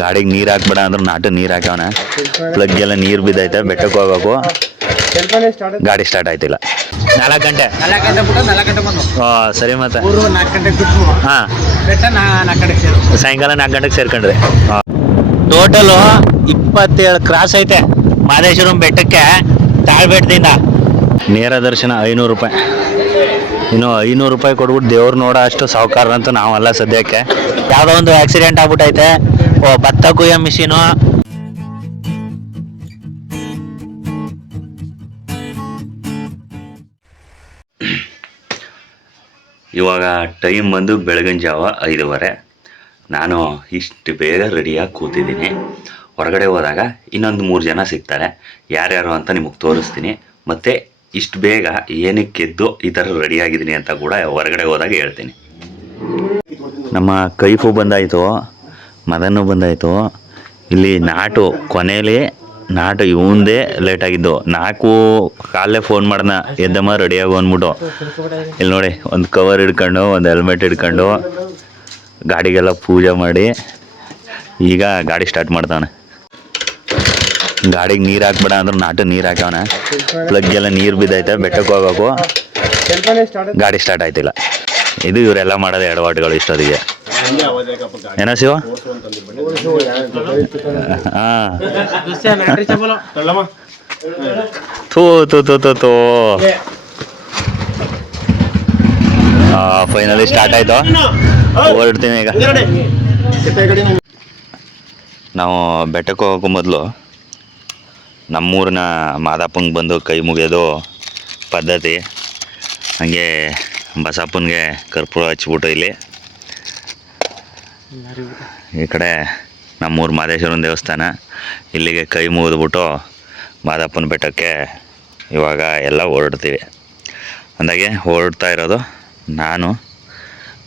ಗಾಡಿಗೆ ನೀರು ಹಾಕ್ಬೇಡ ಅಂದ್ರೆ ನಾಟು ನೀರು ಹಾಕವನ ಪ್ಲಗ್ ಎಲ್ಲ ನೀರು ಬಿದ್ದೈತೆ ಬೆಟ್ಟಕ್ಕೆ ಹೋಗ್ಬೇಕು. ಗಾಡಿ ಸ್ಟಾರ್ಟ್ ಆಯ್ತಿಲ್ಲ. ನಾಲ್ಕು ಗಂಟೆ. ಹಾಂ ಸರಿ ಮತ್ತೆ. ಹಾಂ. ಸಾಯಂಕಾಲ ನಾಲ್ಕು ಗಂಟೆಗೆ ಸೇರ್ಕೊಂಡ್ರಿ. ಟೋಟಲು ಇಪ್ಪತ್ತೇಳು ಕ್ರಾಸ್ ಐತೆ. ಮಾದೇಶ್ವರಂ ಬೆಟ್ಟಕ್ಕೆ ತಾಳ್ಬೆಟ್ಟದಿಂದ ನೇರ ದರ್ಶನ ಐನೂರು ರೂಪಾಯಿ. ಇನ್ನು ಐನೂರು ರೂಪಾಯಿ ಕೊಟ್ಬಿಟ್ಟು ದೇವ್ರು ನೋಡೋ ಅಷ್ಟು ಸಾವುಕಾರ ಅಂತೂ ನಾವಲ್ಲ ಸದ್ಯಕ್ಕೆ. ಯಾವುದೋ ಒಂದು ಆಕ್ಸಿಡೆಂಟ್ ಆಗ್ಬಿಟ್ಟೈತೆ. ಓ ಭತ್ತ ಕುಯ್ಯೋ ಮಿಷಿನು ಇವಾಗ ಟೈಮ್ ಬಂದು ಬೆಳಗಿನ ಜಾವ ಐದುವರೆ. ನಾನು ಇಷ್ಟು ಬೇಗ ರೆಡಿಯಾಗಿ ಕೂತಿದ್ದೀನಿ. ಹೊರಗಡೆ ಹೋದಾಗ ಇನ್ನೊಂದು ಮೂರು ಜನ ಸಿಗ್ತಾರೆ. ಯಾರ್ಯಾರು ಅಂತ ನಿಮಗೆ ತೋರಿಸ್ತೀನಿ. ಮತ್ತು ಇಷ್ಟು ಬೇಗ ಏನಕ್ಕೆ ಎದ್ದು ಈ ಥರ ರೆಡಿಯಾಗಿದ್ದೀನಿ ಅಂತ ಕೂಡ ಹೊರಗಡೆ ಹೋದಾಗ ಹೇಳ್ತೀನಿ. ನಮ್ಮ ಕೈಫು ಬಂದಾಯಿತು. ಮದನ್ನು ಬಂದಾಯಿತು. ಇಲ್ಲಿ ನಾಟು ಕೊನೆಯಲ್ಲಿ ನಾಟು ಇವಂದೇ ಲೇಟ್ ಆಗಿದ್ದು. ನಾಲ್ಕು ಕಾಲೇ ಫೋನ್ ಮಾಡ್ದ ಎದ್ದಮ್ಮ ರೆಡಿಯಾಗು ಅಂದ್ಬಿಟ್ಟು. ಇಲ್ಲಿ ನೋಡಿ ಒಂದು ಕವರ್ ಹಿಡ್ಕೊಂಡು ಒಂದು ಹೆಲ್ಮೆಟ್ ಹಿಡ್ಕೊಂಡು ಗಾಡಿಗೆಲ್ಲ ಪೂಜೆ ಮಾಡಿ ಈಗ ಗಾಡಿ ಸ್ಟಾರ್ಟ್ ಮಾಡ್ತಾವನೆ ಗಾಡಿಗೆ ನೀರು ಹಾಕ್ಬೇಡ ಅಂದ್ರೆ ನಾಟು ನೀರು ಹಾಕ್ಯವನ. ಪ್ಲಗ್ಗೆಲ್ಲ ಎಲ್ಲ ನೀರು ಬಿದ್ದೈತೆ ಬೆಟ್ಟಕ್ಕೆ ಹೋಗ್ಬೇಕು. ಗಾಡಿ ಸ್ಟಾರ್ಟ್ ಆಯ್ತಿಲ್ಲ. ಇದು ಇವರೆಲ್ಲ ಮಾಡೋದು ಎಡವಾಟುಗಳು ಇಷ್ಟೊತ್ತಿಗೆ. ಏನೋ ಶಿವ? ಹಾಂ. ಥೂ ಥೂ ಥೂ ಥೂ ಥೂ. ಫೈನಲಿ ಸ್ಟಾರ್ಟ್ ಆಯ್ತು. ಹೊರಡ್ತೀನಿ ಈಗ. ನಾವು ಬೆಟ್ಟಕ್ಕೆ ಹೋಗೋಕ್ಕೂ ಮೊದಲು ನಮ್ಮೂರಿನ ಮಾದಪ್ಪಂಗೆ ಬಂದು ಕೈ ಮುಗಿಯೋದು ಪದ್ಧತಿ. ಹಂಗೆ ಬಸಪ್ಪನಿಗೆ ಕರ್ಪೂರ ಹಚ್ಬಿಟ್ಟು ಇಲ್ಲಿ. ಈ ಕಡೆ ನಮ್ಮೂರು ಮಾದೇಶ್ವರನ ದೇವಸ್ಥಾನ. ಇಲ್ಲಿಗೆ ಕೈ ಮುಗಿದ್ಬಿಟ್ಟು ಮಾದಪ್ಪನ ಬೆಟ್ಟಕ್ಕೆ ಇವಾಗ ಎಲ್ಲ ಹೊರಡ್ತೀವಿ. ಅಂದಾಗೆ ಹೊರಡ್ತಾ ಇರೋದು ನಾನು,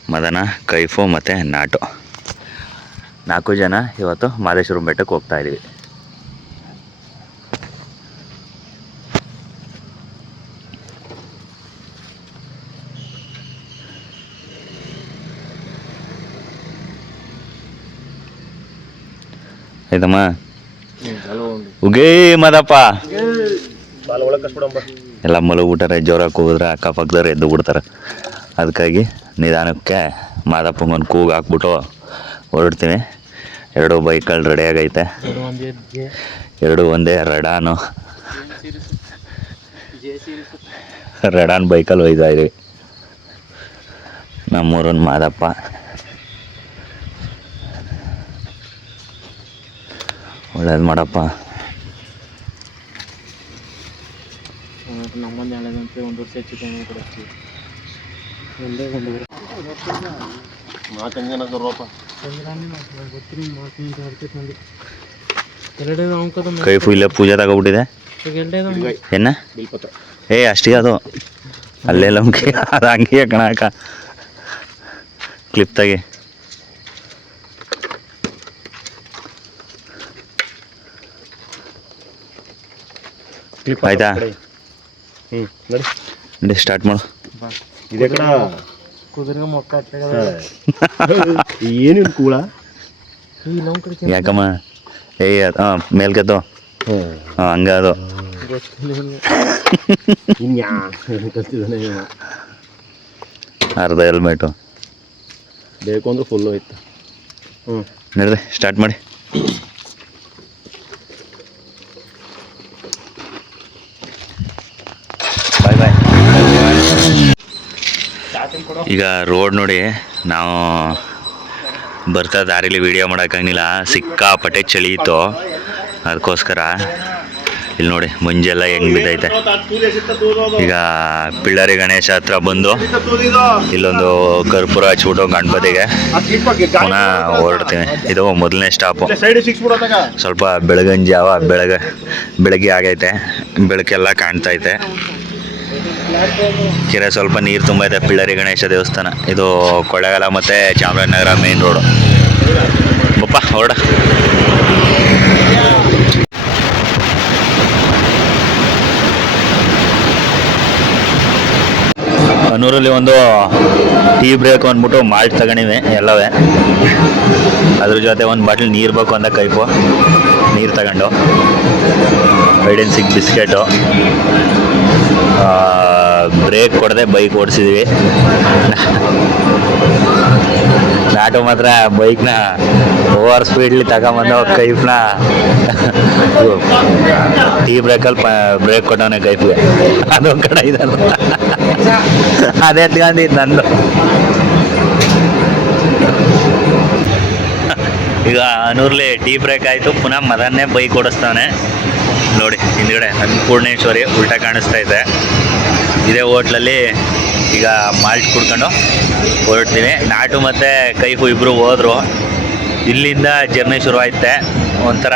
ಮದನ, ಕೈಫು ಮತ್ತು ನಾಟು. ನಾಲ್ಕು ಜನ ಇವತ್ತು ಮಾದೇಶ್ವರನ ಬೆಟ್ಟಕ್ಕೆ ಹೋಗ್ತಾ ಇದ್ದೀವಿ. ಆಯ್ತಮ್ಮ? ಉಗೇ ಮದಪ್ಪ. ಎಲ್ಲ ಮಲಗ್ಬಿಟ್ಟಾರೆ ಜೋರಾಗಿ ಕೂಗಿದ್ರೆ ಅಕ್ಕಪಕ್ಕದವ್ರು ಎದ್ದು ಬಿಡ್ತಾರೆ. ಅದಕ್ಕಾಗಿ ನಿಧಾನಕ್ಕೆ ಮಾದಪ್ಪಂಗೊಂದು ಕೂಗು ಹಾಕ್ಬಿಟ್ಟು ಹೊರಡ್ತೀನಿ. ಎರಡು ಬೈಕಲ್ಲಿ ರೆಡಿ ಆಗೈತೆ. ಎರಡು ಒಂದೇ ರಡಾನು. ರಡಾನ್ ಬೈಕಲ್ಲಿ ಒಯ್ತಾ ನಮ್ಮೂರನ್ನು ನಮ್ಮೂರನ್ ಮಾದಪ್ಪ. ಒಳ್ಳೇದು ಮಾಡಪ್ಪ. ನಮ್ಮಲ್ಲಿ ಹೇಳದಂತೆ ಒಂದು ವರ್ಷ ಹೆಚ್ಚು ಕಮ್ಮಿ ಕೊಡ್ತೀವಿ ಒಂದೇ ಒಂದು ಎರಡೇ ಅಂಕದ ಕೈಫು ಇಲ್ಲೇ ಪೂಜೆ ತಗೋಬಿಟ್ಟಿದೆ ಏನ? ಏ ಅಷ್ಟೇ ಅದು. ಅಲ್ಲೇ ಲಂಕಿ ಅದು ಹಂಗೆ ಕಣಕ ಕ್ಲಿಪ್ ತೆಗಿ. ಆಯ್ತಾ? ನಡಿ. ಸ್ಟಾರ್ಟ್ ಮಾಡು. ಇದೇ ಕಡ. ಕುದುರೆ ಮೊಕ್ಕ ಏನು ಕೂಳ? ಯಾಕಮ್ಮ? ಏಯ್ ಹಾಂ. ಮೇಲ್ಕೆತ್ತು ಹಾಂ ಹಂಗ ಅದು. ಅರ್ಧ ಹೆಲ್ಮೆಟು ಬೇಕು ಅಂದ್ರೆ ಫುಲ್ ಹೋಯ್ತು ಹ್ಞೂ ನಡ್ರಿ ಸ್ಟಾರ್ಟ್ ಮಾಡಿ. ಈಗ ರೋಡ್ ನೋಡಿ, ನಾವು ಬರ್ತಾ ದಾರಿಲಿ ವಿಡಿಯೋ ಮಾಡೋಕ್ಕಾಗಿಲ್ಲ ಸಿಕ್ಕಾಪಟ್ಟೆ ಚಳಿ ಇತ್ತು. ಅದಕ್ಕೋಸ್ಕರ ಇಲ್ಲಿ ನೋಡಿ, ಮುಂಜೆಲ್ಲ ಹೆಂಗ್ ಬಿದ್ದೈತೆ. ಈಗ ಪಿಳ್ಳರಿ ಗಣೇಶ ಹತ್ರ ಬಂದು ಇಲ್ಲೊಂದು ಕರ್ಪೂರ ಹಚ್ಬಿಟ್ಟು ಗಣಪತಿಗೆ ಪುನಃ ಹೊರಡ್ತೀನಿ ಇದು ಮೊದಲನೇ ಸ್ಟಾಪು ಸ್ವಲ್ಪ ಬೆಳಗಂಜಾವ ಜಾವ ಬೆಳಗ್ಗೆ ಬೆಳಗ್ಗೆ ಆಗೈತೆ. ಬೆಳಕೆಲ್ಲ ಕಾಣ್ತೈತೆ ಕೆರೆ ಸ್ವಲ್ಪ ನೀರು ಇದೆ. ಪಿಳ್ಳರಿ ಗಣೇಶ ದೇವಸ್ಥಾನ. ಇದು ಕೊಳ್ಳೇಗಾಲ ಮತ್ತು ಚಾಮರಾಜನಗರ ಮೇನ್ ರೋಡು ಬಪ್ಪ, ಹೊರಡ. ಅನೂರಲ್ಲಿ ಒಂದು ಟೀ ಬ್ರೇಕ್ ಅಂದ್ಬಿಟ್ಟು ಮಾಲ್ಟ್ ತಗೊಂಡಿವೆ ಎಲ್ಲವೇ. ಅದ್ರ ಜೊತೆ ಒಂದು ಬಾಟ್ಲ್ ನೀರು ಬೇಕು ಅಂದ ಕೈಪು. ನೀರು ತಗೊಂಡು. ಐಡೆನ್ಸಿಕ್ ಬಿಸ್ಕೆಟು ಬ್ರೇಕ್ ಕೊಡದೆ ಬೈಕ್ ಓಡಿಸಿದ್ವಿ. ನಾಟು ಮಾತ್ರ ಬೈಕ್ನ ಓವರ್ ಸ್ಪೀಡ್ಲಿ ತಗೊಂಬಂದು ಕೈಫ್ನ ಟೀ ಬ್ರೇಕಲ್ಲಿ ಬ್ರೇಕ್ ಕೊಟ್ಟವನೆ ಕೈಫ್ಗೆ. ಅದೊಂದು ಕಡೆ ಇದಲ್ಲ. ಅದೇ ಎತ್ಕೊಂಡಿದ್ದು ನಂದು. ಈಗ ಅನೂರ್ಲಿ ಟೀ ಬ್ರೇಕ್ ಆಯಿತು, ಪುನಃ ಮದನ್ನೇ ಬೈಕ್ ಓಡಿಸ್ತಾನೆ ನೋಡಿ, ಹಿಂದ್ಗಡೆ ಅನ್ನಪೂರ್ಣೇಶ್ವರಿ ಉಲ್ಟಾ ಕಾಣಿಸ್ತಾ ಇದೆ. ಇದೇ ಹೋಟ್ಲಲ್ಲಿ ಈಗ ಮಾಲ್ಟ್ ಕುಡ್ಕೊಂಡು ಹೊರಡ್ತೀನಿ. ನಾಟು ಮತ್ತು ಕೈಫು ಇಬ್ಬರು ಹೋದರು. ಇಲ್ಲಿಂದ ಜರ್ನಿ ಶುರುವಾಯ್ತೆ. ಒಂಥರ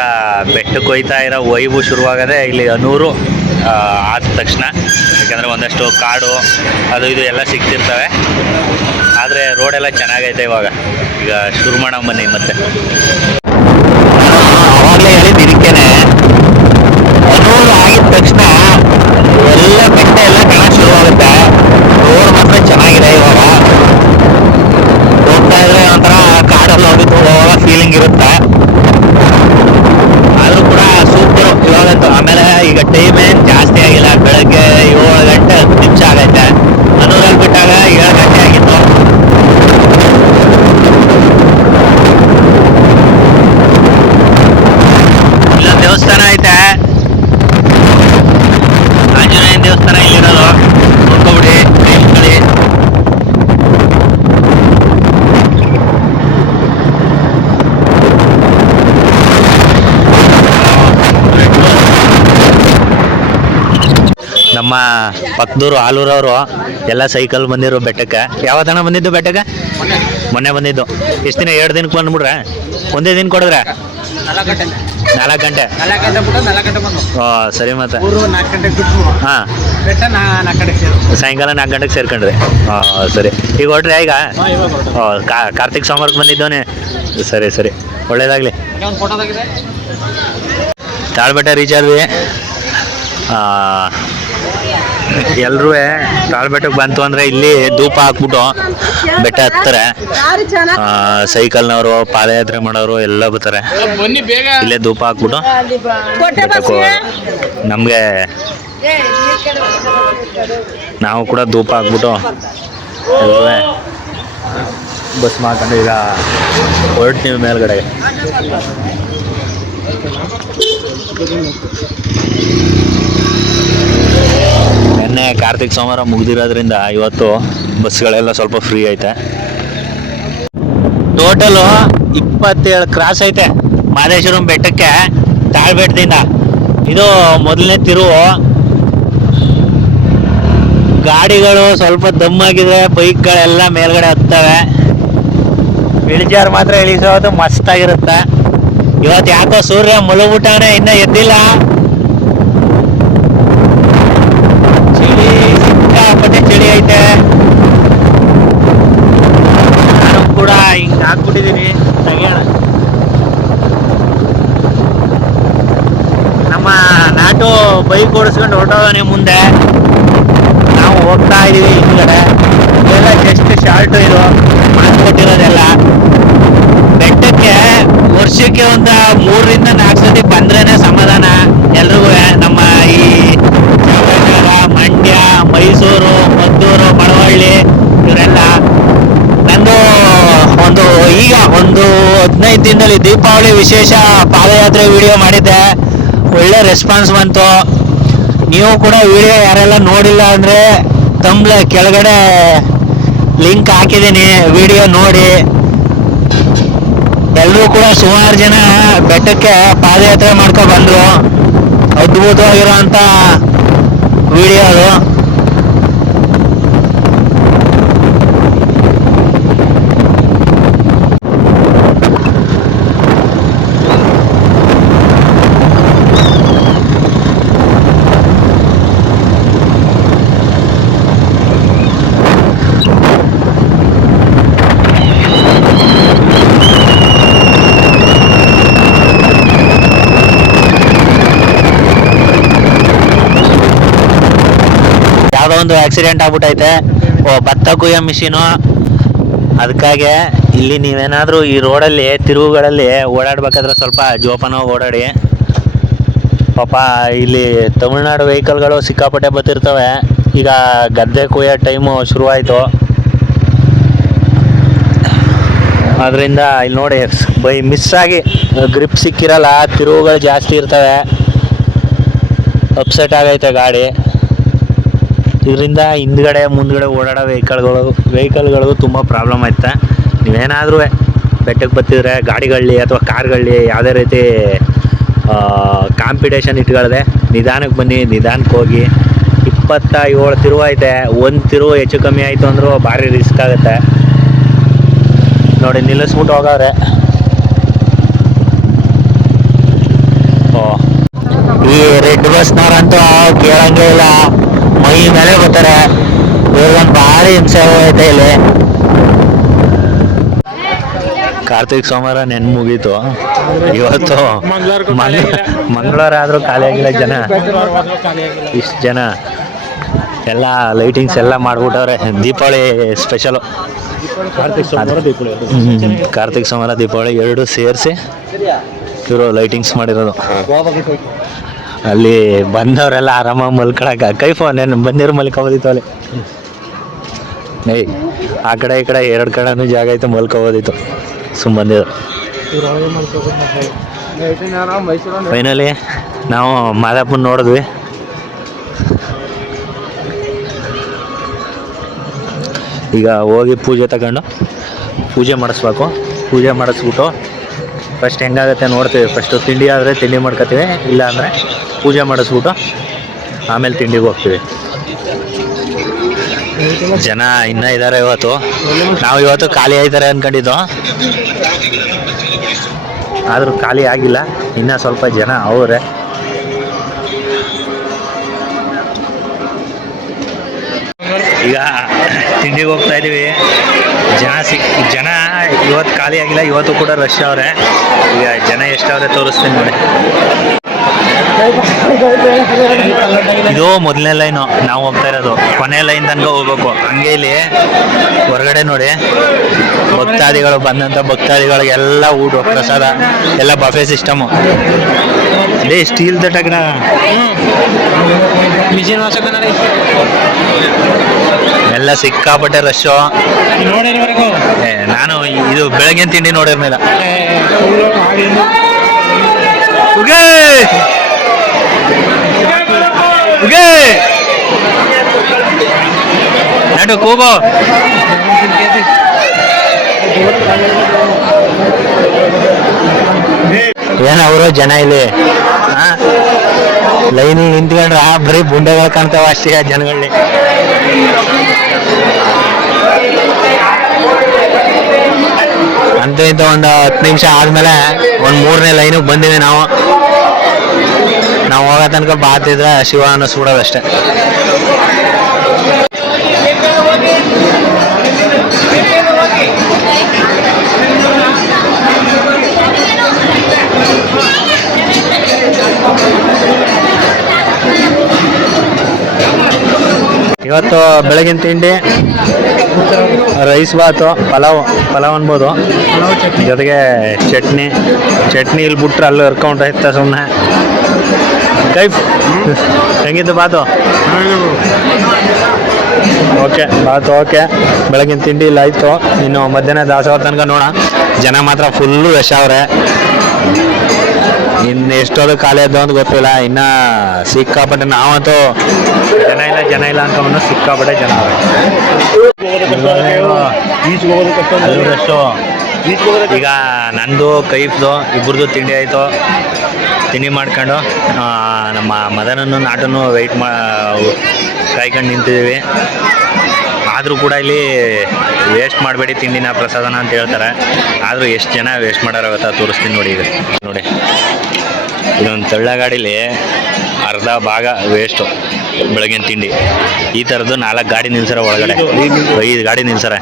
ಬೆಟ್ಟಕ್ಕೆ ಹೋಯ್ತಾ ಇರೋ ವೈಬು ಶುರುವಾಗದೆ ಇಲ್ಲಿ ಅನೂರು ಆದ ತಕ್ಷಣ. ಯಾಕಂದರೆ ಒಂದಷ್ಟು ಕಾಡು, ಅದು ಇದು ಎಲ್ಲ ಸಿಗ್ತಿರ್ತವೆ. ಆದರೆ ರೋಡೆಲ್ಲ ಚೆನ್ನಾಗೈತೆ ಇವಾಗ. ಈಗ ಶುರು ಮಾಡೋಣ ಬನ್ನಿ ಮತ್ತೆ ಅವಾಗಲೇ ಹೇಳಿದ್ದು ಇದಕ್ಕೇನೆ ಅನೂರು ಆಗಿದ ತಕ್ಷಣ ಎಲ್ಲ ಬೆಟ್ಟ ಎಲ್ಲ ಕಾಣಕ್ಕೆ ಶುರುವಾಗುತ್ತೆ ರೋಡ್ ಮಾತ್ರ ಚೆನ್ನಾಗಿದೆ ಇವಾಗ ಹೋಗ್ತಾ ಇದ್ರೆ ಒಂಥರ ಕಾಡಲ್ಲಿ ಹೋಗಿದ್ದು ಹೋಗುವಾಗ ಫೀಲಿಂಗ್ ಇರುತ್ತೆ ಆದರೂ ಕೂಡ ಸೂಪರು ಇವಾಗಂತೂ ಆಮೇಲೆ ಈಗ ಟೈಮ್ ಏನು ಜಾಸ್ತಿ ಆಗಿಲ್ಲ ಬೆಳಗ್ಗೆ ಏಳು ಗಂಟೆ ಹತ್ತು ನಿಮಿಷ ಆಗೈತೆ ಅನೂರಲ್ಲಿ ಬಿಟ್ಟಾಗ ಏಳು ಗಂಟೆ ಆಗಿತ್ತು ಇಲ್ಲೊಂದು ದೇವಸ್ಥಾನ ಐತೆ ಆಂಜನೇಯನ ದೇವಸ್ಥಾನ ಇಲ್ಲಿರೋದು ನೋಡ್ಕೊಬಿಡಿ ಕೈ ಮುಗ್ಕೊಳ್ಳಿ. ನಮ್ಮ ಪಕ್ಕದೂರು ಆಲೂರವರು ಎಲ್ಲ ಸೈಕಲ್ ಬಂದಿರು ಬೆಟ್ಟಕ್ಕೆ. ಯಾವತ್ತನ ಬಂದಿದ್ದು ಬೆಟ್ಟಕ್ಕೆ? ಮೊನ್ನೆ ಬಂದಿದ್ದು. ಎಷ್ಟು ದಿನ, ಎರಡು ದಿನಕ್ಕೆ ಬಂದ್ಬಿಡ್ರೆ ಒಂದೇ ದಿನ ಕೊಡಿದ್ರೆ? ನಾಲ್ಕು ಗಂಟೆ. ಓ, ಸರಿ ಮತ್ತೆ. ಹಾಂ. ಸಾಯಂಕಾಲ ನಾಲ್ಕು ಗಂಟೆಗೆ ಸೇರ್ಕೊಂಡ್ರಿ. ಹಾಂ ಸರಿ. ಈಗ ಹೊಟ್ರಿ ಈಗ? ಓ ಕಾರ್ತಿಕ್ ಸೋಮವಾರಕ್ಕೆ ಬಂದಿದ್ದವನೆ? ಸರಿ ಸರಿ. ಒಳ್ಳೇದಾಗಲಿ. ತಾಳ್ಬೆಟ್ಟ ರೀಚ್ ಆದ್ವಿ ಎಲ್ಲರೂ ತಾಳ್ಬೆಟ್ಟಕ್ಕೆ ಬಂತು ಅಂದರೆ ಇಲ್ಲಿ ಧೂಪ ಹಾಕ್ಬಿಟ್ಟು ಬೆಟ್ಟ ಹತ್ತಾರೆ. ಸೈಕಲ್ನವರು, ಪಾದಯಾತ್ರೆ ಮಾಡೋರು ಎಲ್ಲ ಬರ್ತಾರೆ. ಇಲ್ಲೇ ಧೂಪ ಹಾಕ್ಬಿಟ್ಟು ಬೆಟ್ಟಕ್ಕೆ ನಮಗೆ ನಾವು ಕೂಡ ಧೂಪ ಹಾಕ್ಬಿಟ್ಟು ಬಸ್ ಮಾಡ್ಕೊಂಡು ಈಗ ಹೊರಡ್ತೀವಿ ಮೇಲ್ಗಡೆಗೆ ನಿನ್ನೆ ಕಾರ್ತಿಕ್ ಸೋಮವಾರ ಮುಗಿದಿರೋದ್ರಿಂದ ಇವತ್ತು ಬಸ್ಗಳೆಲ್ಲ ಸ್ವಲ್ಪ ಫ್ರೀ ಐತೆ. ಟೋಟಲು ಇಪ್ಪತ್ತೇಳು ಕ್ರಾಸ್ ಐತೆ ಮಾದೇಶ್ವರಂ ಬೆಟ್ಟಕ್ಕೆ ತಾಳ್ಬೆಟ್ಟದಿಂದ ಇದು ಮೊದಲನೇ ತಿರುವು. ಗಾಡಿಗಳು ಸ್ವಲ್ಪ ದಮ್ಮಾಗಿದೆ ಬೈಕ್ಗಳೆಲ್ಲ ಮೇಲ್ಗಡೆ ಹತ್ತವೆ. ಇಳಿಜಾರು ಮಾತ್ರ ಇಳಿಸೋದು ಮಸ್ತಾಗಿರುತ್ತೆ ಇವತ್ತು ಯಾಕೋ ಸೂರ್ಯ ಮುಳುಗುಟಾನೆ ಇನ್ನ ಎದ್ದಿಲ್ಲ ಚಳಿ ಸಿಕ್ಕಾಪಟ್ಟೆ ಚಳಿ ಐತೆ. ನಾನು ಕೂಡ ಹಿಂಗ್ ಹಾಕ್ಬಿಟ್ಟಿದೀನಿ. ತಗೋಣ ನಮ್ಮ ನಾಟು ಬೈಕ್ ಓಡಿಸ್ಕೊಂಡು ಹೊರಟೋದಾನೆ ಮುಂದೆ. ನಾವು ಹೋಗ್ತಾ ಇದೀವಿ ಹಿಂದ್ಗಡೆ. ಎಲ್ಲ ಜಸ್ಟ್ ಶಾರ್ಟ್ ಇದು. ಮಾಡ್ಕೊಟ್ಟಿರೋದೆಲ್ಲ ಬೆಟ್ಟಕ್ಕೆ ವರ್ಷಕ್ಕೆ ಒಂದು ಮೂರರಿಂದ ನಾಲ್ಕು ಸತಿ ಬಂದ್ರೇನೆ ಸಮಾಧಾನ. ಎಲ್ರಿಗೂ, ನಮ್ಮ ಈ ಚಾಮರಾಜನಗರ ಮಂಡ್ಯ ಮೈಸೂರು ಮದ್ದೂರು ಮಳವಳ್ಳಿ ಇವರೆಲ್ಲ ನಂದು ಒಂದು ಈಗ ಒಂದು ಹದಿನೈದು ದಿನದಲ್ಲಿ ದೀಪಾವಳಿ ವಿಶೇಷ ಪಾದಯಾತ್ರೆ ವಿಡಿಯೋ ಮಾಡಿದ್ದೆ. ಒಳ್ಳೆ ರೆಸ್ಪಾನ್ಸ್ ಬಂತು. ನೀವು ಕೂಡ ವಿಡಿಯೋ ಯಾರೆಲ್ಲ ನೋಡಿಲ್ಲ ಅಂದರೆ ತಮ್ಮಲೆ ಕೆಳಗಡೆ ಲಿಂಕ್ ಹಾಕಿದ್ದೀನಿ, ವಿಡಿಯೋ ನೋಡಿ. ಎಲ್ಲರೂ ಕೂಡ ಸುಮಾರು ಜನ ಬೆಟ್ಟಕ್ಕೆ ಪಾದಯಾತ್ರೆ ಮಾಡ್ಕೊ ಬಂದರು. ಅದ್ಭುತವಾಗಿರೋಂಥ ವಿಡಿಯೋ ಅದು ಯಾವುದೋ ಒಂದು ಆಕ್ಸಿಡೆಂಟ್ ಆಗ್ಬಿಟ್ಟೈತೆ ಓ, ಭತ್ತ ಕುಯ್ಯೋ ಮಿಷಿನು ಅದಕ್ಕಾಗೆ ಇಲ್ಲಿ ನೀವೇನಾದರೂ ಈ ರೋಡಲ್ಲಿ ತಿರುವುಗಳಲ್ಲಿ ಓಡಾಡ್ಬೇಕಾದ್ರೆ ಸ್ವಲ್ಪ ಜೋಪಾನವಾಗಿ ಓಡಾಡಿ. ಪಾಪ, ಇಲ್ಲಿ ತಮಿಳ್ನಾಡು ವೆಹಿಕಲ್ಗಳು ಸಿಕ್ಕಾಪಟ್ಟೆ ಬರ್ತಿರ್ತವೆ ಈಗ ಗದ್ದೆ ಕೊಯ್ಯೋ ಟೈಮು ಶುರುವಾಯಿತು. ಅದರಿಂದ ಇಲ್ಲಿ ನೋಡಿ, ಬೈ ಮಿಸ್ ಆಗಿ ಗ್ರಿಪ್ ಸಿಕ್ಕಿರಲ್ಲ, ತಿರುವುಗಳು ಜಾಸ್ತಿ ಇರ್ತವೆ. ಅಪ್ಸೆಟ್ ಆಗೈತೆ ಗಾಡಿ. ಇದರಿಂದ ಹಿಂದ್ಗಡೆ, ಮುಂದ್ಗಡೆ ಓಡಾಡೋ ವೆಹಿಕಲ್ಗಳು ವೆಹಿಕಲ್ಗಳಿಗೂ ತುಂಬ ಪ್ರಾಬ್ಲಮ್ ಐತೆ ನೀವೇನಾದರೂ ಬೆಟ್ಟಕ್ಕೆ ಬತ್ತಿದ್ರೆ ಗಾಡಿಗಳಲ್ಲಿ ಅಥವಾ ಕಾರ್ಗಳಲ್ಲಿ ಯಾವುದೇ ರೀತಿ ಕಾಂಪಿಟೇಷನ್ ಇಟ್ಕೊಳ್ದೆ ನಿಧಾನಕ್ಕೆ ಬನ್ನಿ ನಿಧಾನಕ್ಕೆ ಹೋಗಿ. ಇಪ್ಪತ್ತ ಏಳು ತಿರುವು ಐತೆ, ಒಂದು ತಿರುವು ಹೆಚ್ಚು ಕಮ್ಮಿ ಆಯಿತು ಅಂದರೂ ಭಾರಿ ರಿಸ್ಕ್ ಆಗುತ್ತೆ. ನೋಡಿ, ನಿಲ್ಲಿಸ್ಬಿಟ್ಟು ಹೋಗವ್ರೆ. ಈ ರೆಡ್ ಬಸ್ನವ್ರಂತೂ ಕೇಳಂಗೇ ಇಲ್ಲ. ಮೈ ಮೇಲೆ ಬರ್ತಾರೆ ಇವ್ರಿಗೊಂದು ಭಾರಿ ಹಿಂಸೆ ಐತೆ ಇಲ್ಲಿ. ಕಾರ್ತಿಕ್ ಸೋಮವಾರ ನೆನ್ ಮುಗೀತು. ಇವತ್ತು ಮಂಗಳವಾರ ಆದ್ರೂ ಖಾಲಿ ಆಗಿಲ್ಲ ಜನ. ಇಷ್ಟು ಜನ. ಎಲ್ಲ ಲೈಟಿಂಗ್ಸ್ ಎಲ್ಲ ಮಾಡ್ಬಿಟ್ಟವ್ರೆ. ದೀಪಾವಳಿ ಸ್ಪೆಷಲು. ಕಾರ್ತಿಕ್ ಸೋಮವಾರ ದೀಪಾವಳಿ ಅದು. ಕಾರ್ತಿಕ್ ಸೋಮವಾರ ದೀಪಾವಳಿ ಎರಡು ಸೇರಿಸಿ ಇವರು ಲೈಟಿಂಗ್ಸ್ ಮಾಡಿರೋದು. ಅಲ್ಲಿ ಬಂದವರೆಲ್ಲ ಆರಾಮಾಗಿ ಮಲ್ಕೊಳಕ. ಕೈಫೋ ನೆನ್ ಬಂದಿರೋ ಮಲ್ಕೋಬೋದಿತ್ತು ಅಲ್ಲಿ. ಏಯ್, ಆ ಕಡೆ ಈ ಕಡೆ ಎರಡು ಕಡೆನೂ ಜಾಗ ಐತೆ ಮಲ್ಕೋಬೋದಿತ್ತು. ಸುಮ್ಮ ಬಂದಿದ್ರು ಫೈನಲಿ ನಾವು ಮಾದಪ್ಪನ ನೋಡಿದ್ವಿ. ಈಗ ಹೋಗಿ ಪೂಜೆ ತಗೊಂಡು ಪೂಜೆ ಮಾಡಿಸ್ಬೇಕು. ಪೂಜೆ ಮಾಡಿಸ್ಬಿಟ್ಟು ಫಸ್ಟ್ ಹೆಂಗಾಗುತ್ತೆ ನೋಡ್ತೀವಿ. ಫಸ್ಟು ತಿಂಡಿ ಆದರೆ ತಿಂಡಿ ಮಾಡ್ಕೊತೀವಿ ಇಲ್ಲ ಅಂದರೆ ಪೂಜೆ ಮಾಡಿಸ್ಬಿಟ್ಟು ಆಮೇಲೆ ತಿಂಡಿಗೆ ಹೋಗ್ತೀವಿ. ಜನ ಇನ್ನ ಇದ್ದಾರೆ ಇವತ್ತು. ನಾವು ಇವತ್ತು ಖಾಲಿ ಆಯ್ತಾರೆ ಅಂದ್ಕೊಂಡಿದ್ದು ಆದರೂ ಖಾಲಿ ಆಗಿಲ್ಲ. ಇನ್ನ ಸ್ವಲ್ಪ ಜನ ಅವ್ರೆ. ಈಗ ತಿಂಡಿಗೆ ಹೋಗ್ತಾ ಇದೀವಿ. ಜನ ಸಿಕ್ ಜನ ಇವತ್ತು ಖಾಲಿ ಆಗಿಲ್ಲ. ಇವತ್ತು ಕೂಡ ರಶ್ ಅವ್ರೆ. ಈಗ ಜನ ಎಷ್ಟವ್ರೆ ತೋರಿಸ್ತೀನಿ ನೋಡಿ. ಇದು ಮೊದಲನೇ ಲೈನು ನಾವು ಹೋಗ್ತಾ ಇರೋದು ಕೊನೆ ಲೈನ್ ತನಕ ಹೋಗ್ಬೇಕು ಹಂಗೆ ಇಲ್ಲಿ ಹೊರಗಡೆ ನೋಡಿ ಭಕ್ತಾದಿಗಳು ಬಂದಂತ ಭಕ್ತಾದಿಗಳಿಗೆಲ್ಲ ಊಟ ಪ್ರಸಾದ ಎಲ್ಲ ಬಫೆ ಸಿಸ್ಟಮು ಅದೇ ಸ್ಟೀಲ್ ವಾಸಕನಾರಿ ಎಲ್ಲ ಸಿಕ್ಕಾಪಟ್ಟೆ ರಶ್ಶು ನಾನು ಇದು ಬೆಳಗ್ಗೆ ತಿಂಡಿ ನೋಡಿರ್ಲಿಲ್ಲ ಉಗೇ ಕೂಗೋ. ನಟು ಏನ ಅವರು ಜನ ಇಲ್ಲಿ? ಲೈನ್ ನಿಂತ್ಕೊಂಡ್ರೆ ಆ ಬರೀ ಬುಂಡೆಗಳು ಕಾಣ್ತಾವ ಅಷ್ಟೇ ಜನಗಳಲ್ಲಿ ಅಂತ ಇಂತ ಒಂದು ಹತ್ತು ನಿಮಿಷ ಆದ್ಮೇಲೆ ಒಂದು ಮೂರನೇ ಲೈನಿಗೆ ಬಂದಿವೆ ನಾವು. ನಾವು ಹೋಗೋ ತನಕ ಬಾತಿದ್ರೆ ಶಿವ ಅನ್ನಿಸ್ಬಿಡೋದಷ್ಟೇ ಇವತ್ತು ಬೆಳಗಿನ ತಿಂಡಿ, ರೈಸ್ ಬಾತು, ಪಲಾವ್ ಪಲಾವ್ ಅನ್ಬೋದು. ಜೊತೆಗೆ ಚಟ್ನಿ ಚಟ್ನಿ ಇಲ್ಲಿ ಬಿಟ್ರೆ ಅಲ್ಲಿ ಹರ್ಕೊಂಡ್ರೆ ಸುಮ್ಮನೆ ಕೈ ಹೆಂಗಿದ್ದು ಬಾತು? ಓಕೆ ಬಾತು ಓಕೆ ಬೆಳಗಿನ ತಿಂಡಿ ಇಲ್ಲ, ಆಯಿತು. ಇನ್ನು ಮಧ್ಯಾಹ್ನ ದಾಸವಾರ ತನಕ ನೋಡ ಜನ ಮಾತ್ರ ಫುಲ್ಲು ರಶ್ ಅವ್ರೆ. ಇನ್ನು ಎಷ್ಟೊತ್ತು ಖಾಲಿ ಇದ್ದು ಅಂತ ಗೊತ್ತಿಲ್ಲ. ಇನ್ನು ಸಿಕ್ಕಾಪಟ್ಟೆ ನಾವಂತೂ ಜನ ಇಲ್ಲ ಜನ ಇಲ್ಲ ಒಂದು ಸಿಕ್ಕಾಪಟ್ಟೆ ಜನ ಅವ್ರೆ. ಈಗ ನಂದು, ಕೈಫ್ದು, ಇಬ್ಬರದು ತಿಂಡಿ ಆಯಿತು. ತಿಂಡಿ ಮಾಡ್ಕೊಂಡು ನಮ್ಮ ಮದನನ್ನು, ನಾಟನ್ನು ವೆಯ್ಟ್ ಮಾ, ಕಾಯ್ಕೊಂಡು ನಿಂತಿದ್ದೀವಿ. ಆದರೂ ಕೂಡ ಇಲ್ಲಿ ವೇಸ್ಟ್ ಮಾಡಬೇಡಿ, ತಿಂಡಿನ ಪ್ರಸಾದನ ಅಂತ ಹೇಳ್ತಾರೆ. ಆದರೂ ಎಷ್ಟು ಜನ ವೇಸ್ಟ್ ಮಾಡೋರಾಗುತ್ತಾ ತೋರಿಸ್ತೀನಿ ನೋಡಿ ಇದು ನೋಡಿ. ಇದೊಂದು ತಳ್ಳ ಗಾಡೀಲಿ ಅರ್ಧ ಭಾಗ ವೇಸ್ಟು ಬೆಳಗಿನ ತಿಂಡಿ. ಈ ಥರದ್ದು ನಾಲ್ಕು ಗಾಡಿ ನಿಲ್ಸರ ಒಳಗಡೆ. ಐದು ಗಾಡಿ ನಿಲ್ಸರ.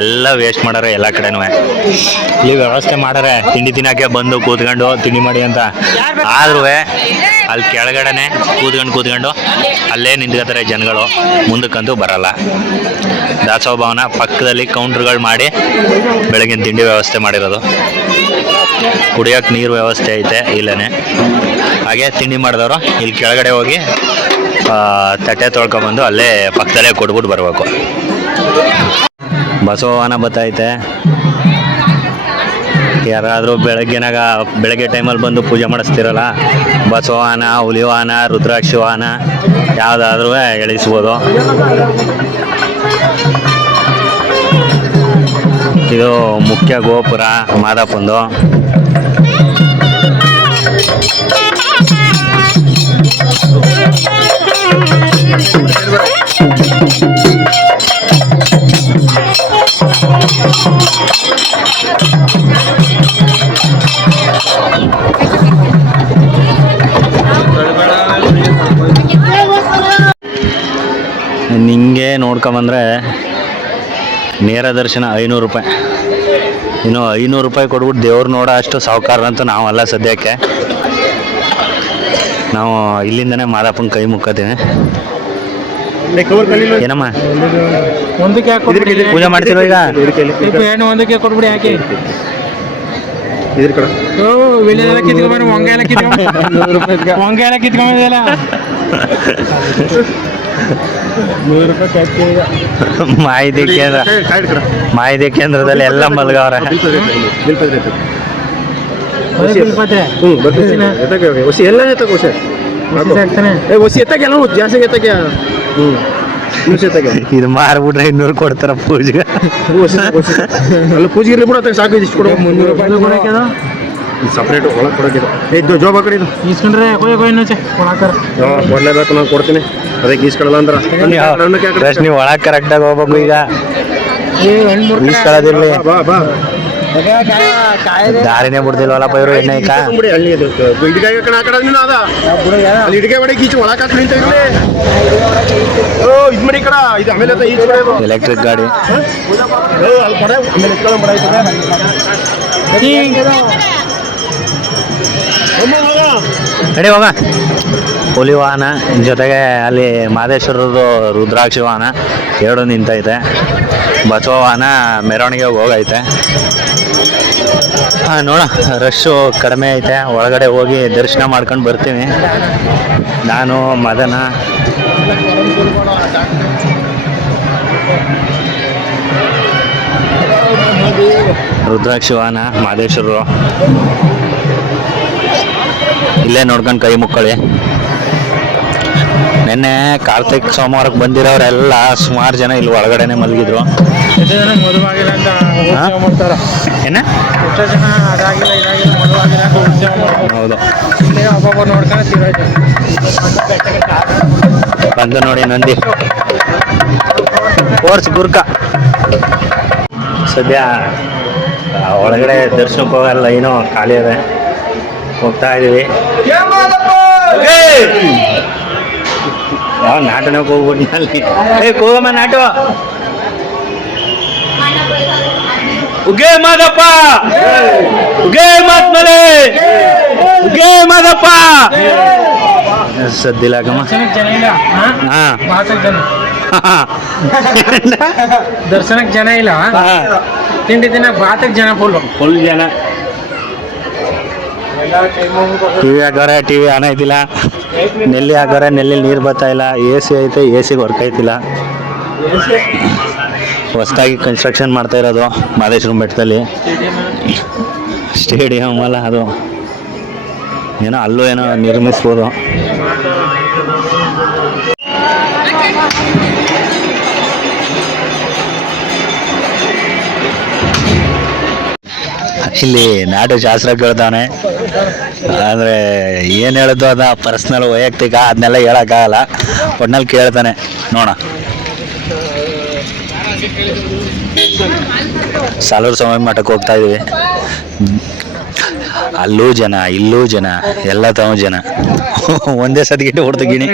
ಎಲ್ಲ ವೇಸ್ಟ್ ಮಾಡಾರೆ ಎಲ್ಲ ಕಡೆನೂ. ಇಲ್ಲಿ ವ್ಯವಸ್ಥೆ ಮಾಡಾರೆ. ತಿಂಡಿ ತಿನ್ನೋಕ್ಕೆ ಬಂದು ಕೂತ್ಕೊಂಡು ತಿಂಡಿ ಮಾಡಿ ಅಂತ. ಆದ್ರೂ ಅಲ್ಲಿ ಕೆಳಗಡೆನೆ ಕೂತ್ಕೊಂಡು ಕೂತ್ಕೊಂಡು ಅಲ್ಲೇ ನಿಂತ್ಕೋತಾರೆ ಜನಗಳು. ಮುಂದಕ್ಕಂತೂ ಬರಲ್ಲ. ದಾಸೋಹ ಭವನ ಪಕ್ಕದಲ್ಲಿ ಕೌಂಟ್ರ್ಗಳು ಮಾಡಿ ಬೆಳಗಿನ ತಿಂಡಿ ವ್ಯವಸ್ಥೆ ಮಾಡಿರೋದು. ಕುಡಿಯೋಕೆ ನೀರು ವ್ಯವಸ್ಥೆ ಐತೆ ಇಲ್ಲೇ ಹಾಗೆ ತಿಂಡಿ ಮಾಡಿದವರು. ಇಲ್ಲಿ ಕೆಳಗಡೆ ಹೋಗಿ ತಟ್ಟೆ ತೊಳ್ಕೊಂಬಂದು ಅಲ್ಲೇ ಪಕ್ಕದಲ್ಲೇ ಕೊಟ್ಬಿಟ್ಟು ಬರಬೇಕು. ಬಸವನ ಬತ್ತೈತೆ ಯಾರಾದರೂ ಬೆಳಗ್ಗೆನಾಗ ಬೆಳಗ್ಗೆ ಟೈಮಲ್ಲಿ ಬಂದು ಪೂಜೆ ಮಾಡಿಸ್ತಿರಲ್ಲ, ಬಸವಾನ, ಹುಲಿವಾನ ರುದ್ರಾಕ್ಷಿ ವಾಹನ ಯಾವುದಾದ್ರೂ ಎಳಿಸ್ಬೋದು. ಇದು ಮುಖ್ಯ ಗೋಪುರ ಮಾದಪ್ಪಂದು. ನಿಂಗೆ ನೋಡ್ಕೊಂಬಂದ್ರೆ ನೇರ ದರ್ಶನ ಐನೂರು ರೂಪಾಯಿ. ಇನ್ನು ಐನೂರು ರೂಪಾಯಿ ಕೊಟ್ಬಿಟ್ಟು ದೇವ್ರು ನೋಡೋ ಅಷ್ಟು ಸಾಹುಕಾರರಂತೂ ನಾವಲ್ಲ ಸದ್ಯಕ್ಕೆ. ನಾವು ಇಲ್ಲಿಂದನೇ ಮಾದಪ್ಪನ ಕೈ ಮುಕ್ಕತ್ತೀವಿ ಏನಮ್ಮ? ಒಂದಕ್ಕೆ ಯಾಕೆ ಕೊಟ್ಬಿಡಿ. ಪೂಜೆ ಮಾಡ್ತಿರೋ ಈಗ? ಏನು ಒಂದಕ್ಕೆ ಕೊಟ್ಬಿಡಿ ಯಾಕೆ ಇದ್ರ ಕಡೆ ಓ ವಿಳ್ಯ ಎಲ್ಲ ಕಿತ್ಕೊಂಡ್ಬಂದು ಹೊಂಗೆ ಎಲ್ಲ ಕಿತ್ಕೊಂಡ್ ಹೊಂಗೆ ಎಲ್ಲ ಕಿತ್ಕೊಂಬಂದಿಲ್ಲ ನೂರು ರೂಪಾಯಿ ಖರ್ಚು ಈಗ. ಮಾಹಿತಿ ಕೇಂದ್ರ ಮಾಹಿತಿ ಕೇಂದ್ರದಲ್ಲಿ ಎಲ್ಲ ಮಲ್ಗವ್ರ. ಹೊಸಿ ಎಲ್ಲ ಎತ್ತಕ್ಕೆ ಹೊಸಿ ಎತ್ತಕ್ಕೆ ಎಲ್ಲ ಜಾಸ್ತಿ ಎತ್ತಕ್ಕೆ. ಎತ್ತಕ್ಕೆ ಇದು ಮಾರ್ಬಿಟ್ರೆ ಇನ್ನೂರು ಕೊಡ್ತಾರ ಪೂಜೆಗೆ ಅಲ್ಲ ಪೂಜೆ ಇರಲಿ ಬಿಡ ಸಾಕು ಇದಿಷ್ಟು ಕೊಡ. ಮುನ್ನೂರು ರೂಪಾಯಿ? ಸಪ್ರೇಟ್ ಒಳಗೆ ಕೊಡೋಕಿದು ಏ ಇದು ಜೋಬ ಕಡೆ ಇದು. ಕೊಡಾಕರ ಕೊಡ್ಲೇಬೇಕು ನಾನು ಕೊಡ್ತೀನಿ. ಅದಕ್ಕೆ ಈಸ್ಕೊಳ್ಳಲ್ಲ ಅಂದ್ರೆ. ನೀವು ಒಳಗೆ ಕರೆಕ್ಟಾಗಿ ಹೋಗ್ಬೇಕು ಈಗ. ಈಸ್ಕೊಳ್ಳೋದಿರ್ಲಿ. ಬಾ ಬಾ ದಾರಿನೇ ಬಿಡ್ದಿಲ್ವಲ್ಲಪ್ಪ ಇವರು ಎಣ್ಣೆ ಅದು ಇಡಿಗಾಯಿ ಕಡೆ ಅದ ಈಚೆ ಒಳಗೆ ಹಾಕಿ ನಿಂತ ಇರ್ಲಿ ಓ ಇದು ಮಾಡಿ ಕಡ ಇದು ಆಮೇಲೆ. ಎಲೆಕ್ಟ್ರಿಕ್ ಗಾಡಿ. ರೆಡಿ ಹೋಗ. ಹುಲಿ ವಾಹನ ಜೊತೆಗೆ ಅಲ್ಲಿ ಮಾದೇಶ್ವರದ್ದು ರುದ್ರಾಕ್ಷಿ ವಾಹನ ಎರಡು ನಿಂತೈತೆ. ಬಸವ ವಾಹನ ಮೆರವಣಿಗೆ ಹೋಗೈತೆ. ಹಾಂ ನೋಡ ರಶ್ಶು ಕಡಿಮೆ ಐತೆ. ಒಳಗಡೆ ಹೋಗಿ ದರ್ಶನ ಮಾಡ್ಕೊಂಡು ಬರ್ತೀನಿ. ನಾನು ಮದನ ರುದ್ರಾಕ್ಷಿ ವಾಹನ ಮಾದೇಶ್ವರರು ಇಲ್ಲೇ ನೋಡ್ಕೊಂಡು ಕೈ ಮುಕ್ಕೊಳ್ಳಿ ನಿನ್ನೆ ಕಾರ್ತಿಕ್ ಸೋಮವಾರಕ್ಕೆ ಬಂದಿರೋರೆಲ್ಲ ಸುಮಾರು ಜನ ಇಲ್ಲಿ ಒಳಗಡೆನೆ ಮಲಗಿದ್ರು. ಏನ ಹೌದು. ಬಂದು ನೋಡಿ ನಂದಿ. ಕೋರ್ಸ್ ಗುರ್ಕ ಸದ್ಯ ಒಳಗಡೆ ದರ್ಶನಕ್ಕೆ ಹೋಗಲ್ಲ, ಏನೋ ಖಾಲಿ ಇದೆ ಹೋಗ್ತಾ ಇದೀವಿ. ಯಾವ ನಾಟನೇ ಹೋಗ್ಬಿಟ್ಟು ಏ ಕೋಗಮ್ಮ ನಾಟು. ಉಗೇ ಮಾದಪ್ಪ. ಉಗೇ ಮಾತ್ಮಲೆ. ಉಗೇ ಮಾದಪ್ಪ. ಸದ್ದಿಲಾಗಮ್ಮ. ದರ್ಶನಕ್ಕೆ ಜನ ಇಲ್ಲ. ತಿಂಡಿ ದಿನ ಬಾತಕ್ ಜನ ಫುಲ್ ಫುಲ್ ಜನ. ಟಿವಿ ಹಾಕೋರೆ ಟಿವಿ ಆನ್ ಐತಿಲ್ಲ ನೆಲ್ಲಿ ಹಾಕೋರೆ ನೆಲ್ಲಿ ನೀರು ಬರ್ತಾ ಇಲ್ಲ. ಎ ಸಿ ಐತೆ ಎ ಸಿ ವರ್ಕ್ ಐತಿಲ್ಲ ಹೊಸದಾಗಿ ಕನ್ಸ್ಟ್ರಕ್ಷನ್ ಮಾಡ್ತಾ ಇರೋದು ಮಾದೇಶ್ವರ ಬೆಟ್ಟದಲ್ಲಿ. ಸ್ಟೇಡಿಯಂ ಅಲ್ಲ ಅದು. ಏನೋ ಅಲ್ಲೂ ಏನೋ ನಿರ್ಮಿಸ್ಬೋದು. ಇಲ್ಲಿ ನಾಡು ಶಾಸ್ತ್ರ ಕೇಳ್ತಾನೆ ಅಂದರೆ ಏನು ಹೇಳೋದು ಅದ ಪರ್ಸ್ನಲ್ ವೈಯಕ್ತಿಕ, ಅದನ್ನೆಲ್ಲ ಹೇಳೋಕ್ಕಾಗಲ್ಲ. ಒಟ್ನಲ್ಲಿ ಕೇಳ್ತಾನೆ. ನೋಡ ಸಾಲೂರು ಸ್ವಾಮಿ ಮಠಕ್ಕೆ ಹೋಗ್ತಾ ಇದೀವಿ. ಅಲ್ಲೂ ಜನ, ಇಲ್ಲೂ ಜನ, ಎಲ್ಲ ತಾವು ಜನ. ಒಂದೇ ಸದ್ಗಿಟ್ಟು ಹೊಡೆದು ಗಿಣಿ.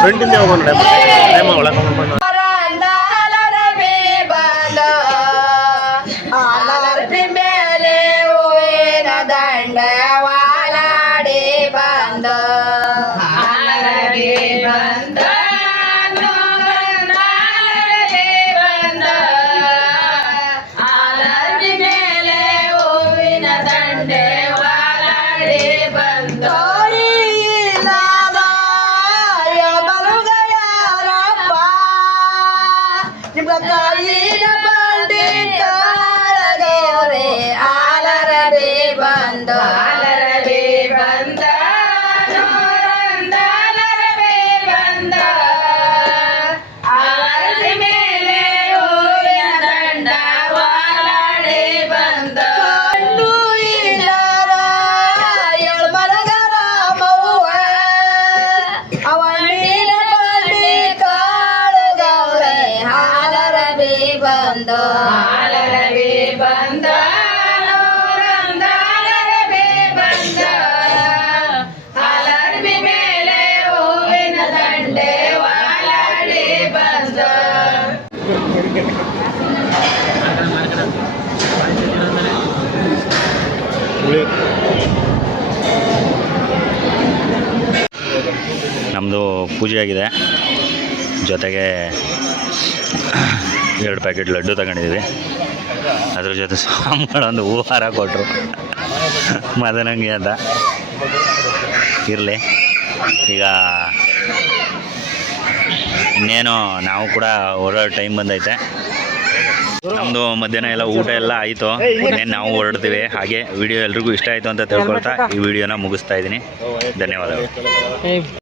ರೆಕಾರ್ಡ್ ಮಾಡ್ಕೊಂಡ್ಬಿಟ್ಟಿವ್ರೆ ಇಲ್ಲಿಂದ ನಮ್ಮದು ಪೂಜೆ ಆಗಿದೆ ಜೊತೆಗೆ ಎರಡು ಪ್ಯಾಕೆಟ್ ಲಡ್ಡು ತಗೊಂಡಿದ್ದೀವಿ. ಅದ್ರ ಜೊತೆ ಒಂದು ಹೂ ಹಾರ ಕೊಟ್ಟರು ಮದನಂಗಿ ಅಂತ. ಇರಲಿ. ಈಗ ಇನ್ನೇನು ನಾವು ಕೂಡ ಹೊರಡೋ ಟೈಮ್ ಬಂದೈತೆ. ನಮ್ಮದು ಮಧ್ಯಾಹ್ನ ಎಲ್ಲ ಊಟ ಎಲ್ಲ ಆಯಿತು. ಇನ್ನೇನು ನಾವು ಹೊರಡ್ತೀವಿ. ಹಾಗೆ ವಿಡಿಯೋ ಎಲ್ರಿಗೂ ಇಷ್ಟ ಆಯಿತು ಅಂತ ತಿಳ್ಕೊಳ್ತಾ ಈ ವಿಡಿಯೋನ ಮುಗಿಸ್ತಾ ಇದ್ದೀನಿ. ಧನ್ಯವಾದಗಳು.